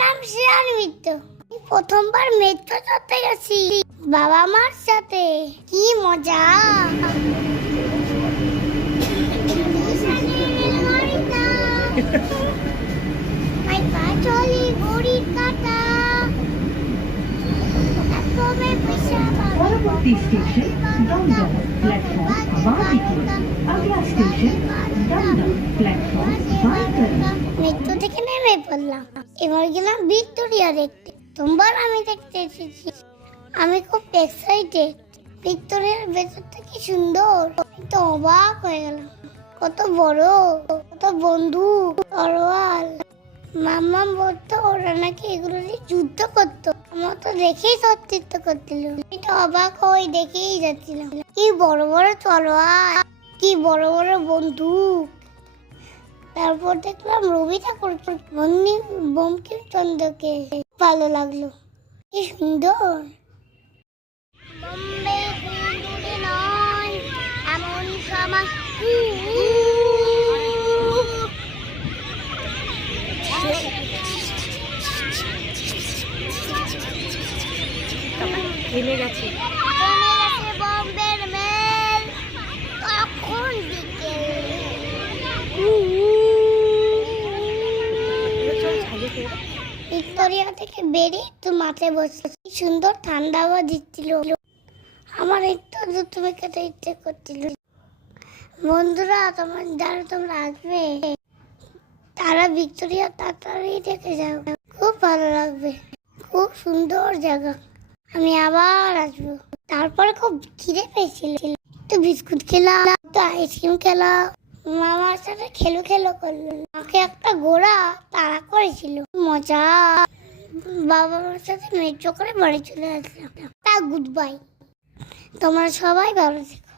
নাম শ্রেয়ান মিত্র। প্রথমবার মেট্রো চড়তে গেছি বাবা মার সাথে, কি মজা। পরবর্তী স্টেশন দমদম প্ল্যাটফর্ম বাঁদিকে। আগলা স্টেশন দমদম প্ল্যাটফর্ম বাঁদিকে। মেট্রো থেকে নেমে পড়লাম, এবার গেলাম ভিক্টোরিয়া দেখতে। তোমার আমি দেখতে এসেছি, আমি খুব এক্সাইটেড। ভিক্টোরিয়ার ভেতরটা কি সুন্দর, তো অবাক হয়ে গেলাম। কত বড়, কত বন্দুক, তরোয়াল। মাম্মা বলতো ওরা নাকি এগুলো দিয়ে যুদ্ধ করতো। আমার তো দেখেই সত্যিত্ব করছিল, এটা অবাক হয়ে দেখেই যাচ্ছিলাম। কি বড় বড় তরোয়াল, কি বড় বড় বন্দুক। তারপর দেখলাম রবি ঠাকুর বঙ্কিমচন্দ্রকে, ভালো লাগলো, কি সুন্দর। বম্বে দূরে নয় এমন সময় থেমে গেছে বম্বের মেল, তখন বিকেল। ভিক্টোরিয়া থেকে বেরিয়ে একটু মাঠে বসে, কি সুন্দর ঠান্ডা হাওয়া দিচ্ছিল। আমার একটু তুমি খেতে ইচ্ছে করছিল। বন্ধুরা তোমরা আসবে, তারা ভিক্টোরিয়া তাড়াতাড়ি দেখে যাও, খুব ভালো লাগবে, খুব সুন্দর জায়গা। আমি আবার আসবো। তারপরে খুব খিদে পেয়েছিল, একটু বিস্কুট খেলাম, একটু আইসক্রিম খেলাম। মামার সাথে খেলো করলো, আমাকে একটা ঘোড়া তাড়া করেছিল, মজা। বাবা মার সাথে মেট্রো করে বাড়ি চলে আসলাম। তা গুড বাই, তোমরা সবাই ভালো থেকো।